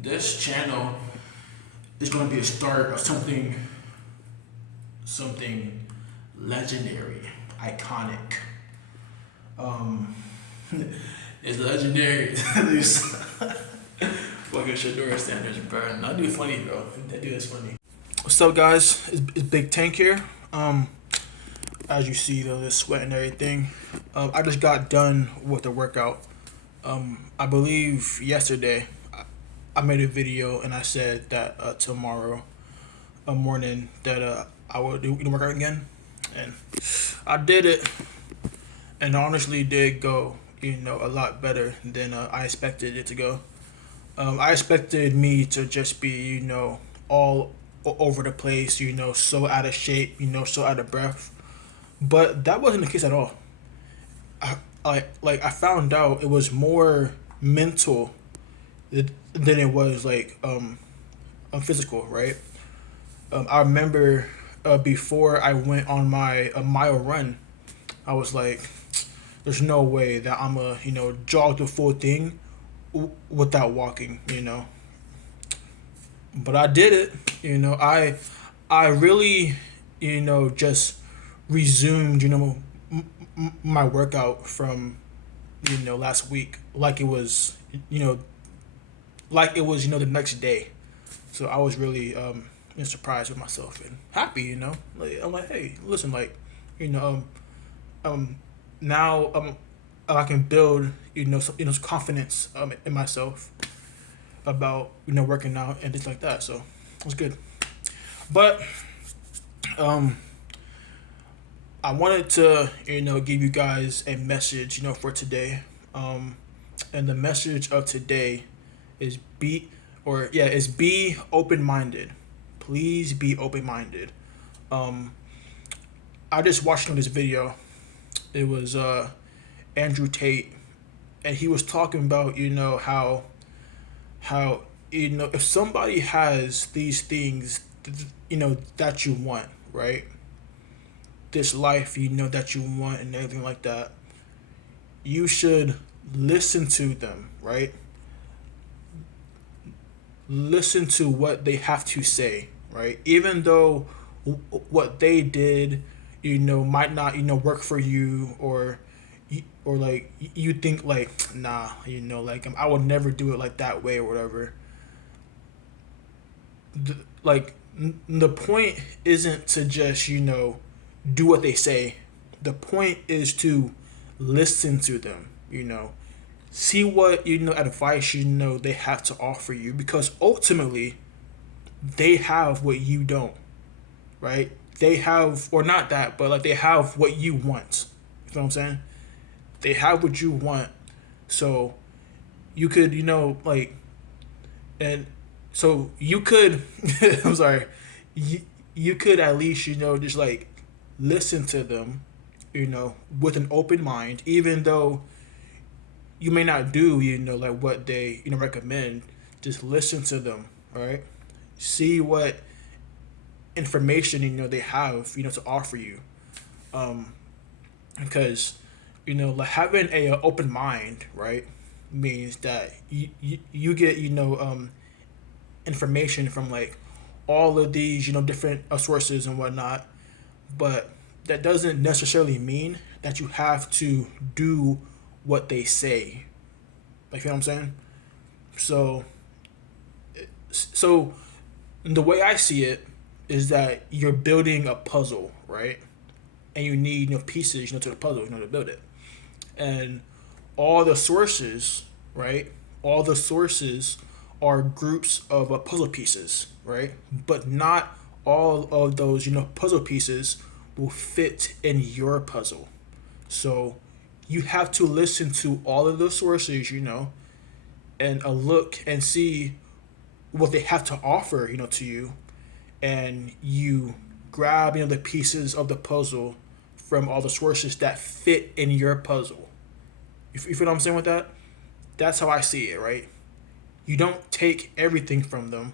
This channel is going to be a start of something legendary, iconic. Um, it's legendary. These fucking Shadura standards, bro. That dude funny, bro. That dude is funny. What's up, guys? It's Big Tank here. As you see, though, the sweat and everything. I just got done with the workout. I believe yesterday I made a video and I said that tomorrow morning that I would do the workout again, and I did it, and honestly did go a lot better than I expected it to go. I expected me to just be all over the place, so out of shape, so out of breath, but that wasn't the case at all. I found out it was more mental than it was physical, right? I remember before I went on my a mile run, I was like, "There's no way that I'm a jog the full thing without walking," But I did it. I really just resumed my workout from last week like it was you know the next day. So I was really surprised with myself and happy. Like, I'm like, hey, listen, like, you know, um now I can build some confidence in myself about working out and things like that. So it was good. But um I wanted to give you guys a message for today. And the message of today is be open minded. Please be open minded. Um, I just watched this video. It was Andrew Tate, and he was talking about how if somebody has these things that you want, right? This life that you want and everything like that, you should listen to them, right? Listen to what they have to say, right? Even though what they did, might not, work for you, or like you think like, nah, like I would never do it like that way or whatever. Like the point isn't to just do what they say. The point is to listen to them. See what advice they have to offer you, because ultimately they have what you don't, right? They have, or not that, but like they have what you want. You know what I'm saying? They have what you want, so you could and so you could I'm sorry, you could at least just like listen to them, with an open mind, even though you may not do like what they recommend. Just listen to them, all right? See what information they have to offer you, um because like having a open mind, right, means that you get information from like all of these different sources and whatnot, but that doesn't necessarily mean that you have to do what they say. Like, you know what I'm saying? So so the way I see it is that you're building a puzzle, right? And you need pieces to the puzzle to build it. And all the sources, right? All the sources are groups of puzzle pieces, right? But not all of those puzzle pieces will fit in your puzzle. So you have to listen to all of the sources, and look and see what they have to offer, to you, and you grab the pieces of the puzzle from all the sources that fit in your puzzle. You feel what I'm saying with that? That's how I see it, right? You don't take everything from them,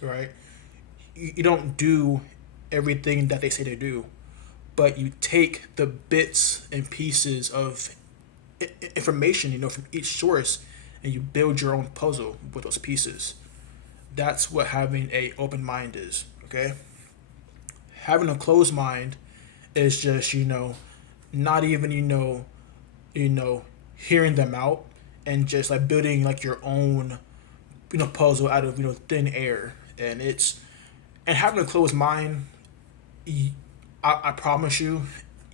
right? You don't do everything that they say to do, but you take the bits and pieces of information, from each source, and you build your own puzzle with those pieces. That's what having a open mind is. Okay, having a closed mind is just not even you know hearing them out and just like building like your own puzzle out of thin air. And having a closed mind, I promise you,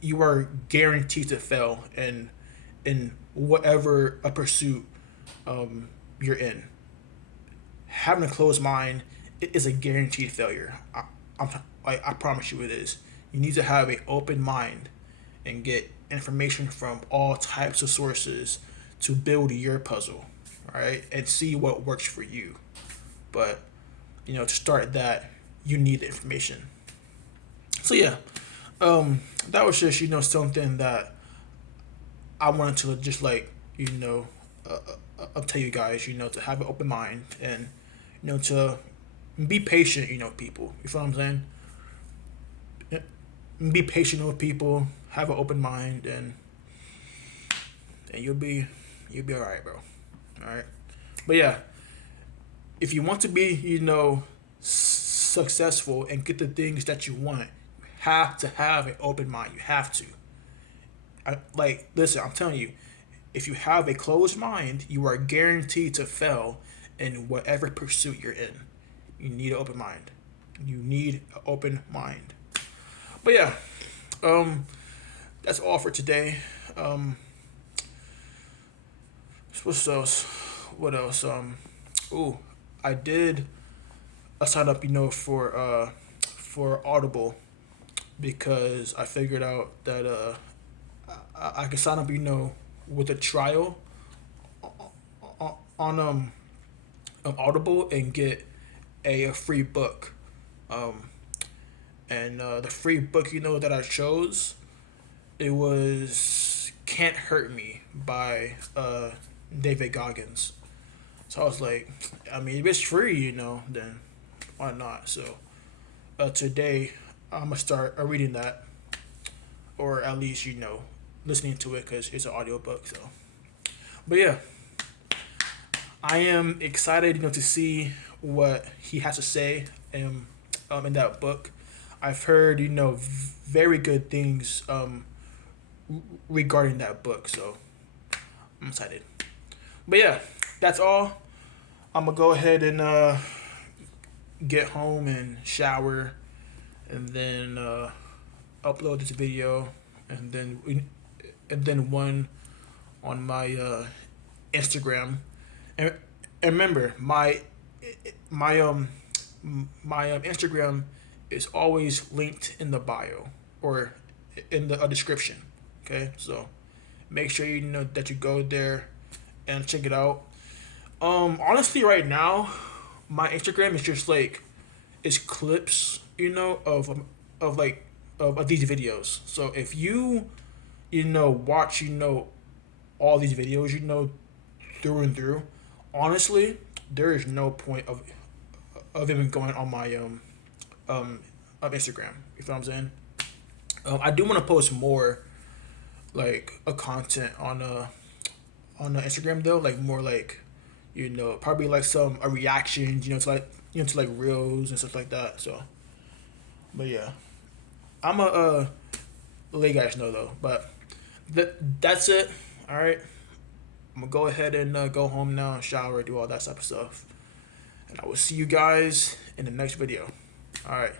you are guaranteed to fail in whatever a pursuit you're in. Having a closed mind is a guaranteed failure. I'm, I promise you it is. You need to have an open mind and get information from all types of sources to build your puzzle, right? And see what works for you. But to start that, you need the information. So yeah, that was just something that I wanted to just like I'll tell you guys to have an open mind and to be patient. People. You feel what I'm saying? Be patient with people. Have an open mind, and you'll be all right, bro. All right. But yeah, if you want to be successful and get the things that you want, you have to have an open mind. You have to. Listen, I'm telling you, if you have a closed mind, you are guaranteed to fail in whatever pursuit you're in. You need an open mind. You need an open mind. But yeah, that's all for today. What else? What else? Ooh, I did sign up, for Audible because I figured out that I can sign up, with a trial on Audible and get a free book. Um, and the free book, that I chose, it was "Can't Hurt Me" by David Goggins. So I was like, I mean, if it's free, then why not? So today I'm gonna start reading that, or at least listening to it because it's an audiobook. So, but yeah, I am excited, to see what he has to say in that book. I've heard, very good things regarding that book, so I'm excited. But yeah, that's all. I'm gonna go ahead and get home and shower, and then upload this video, and then one on my Instagram. And remember, my Instagram is always linked in the bio or in the description. Okay, so make sure that you go there and check it out. Honestly, right now, my Instagram is just like it's clips, of like of these videos. So if you watch all these videos, through and through, honestly, there is no point of even going on my of Instagram. You feel what I'm saying? I do want to post more like a content on the Instagram though, like more like probably like some a reactions, to like reels and stuff like that. So, but yeah, I'm a let you guys know though. But that's it. All right, I'm gonna go ahead and go home now, shower, do all that type of stuff, and I will see you guys in the next video. All right.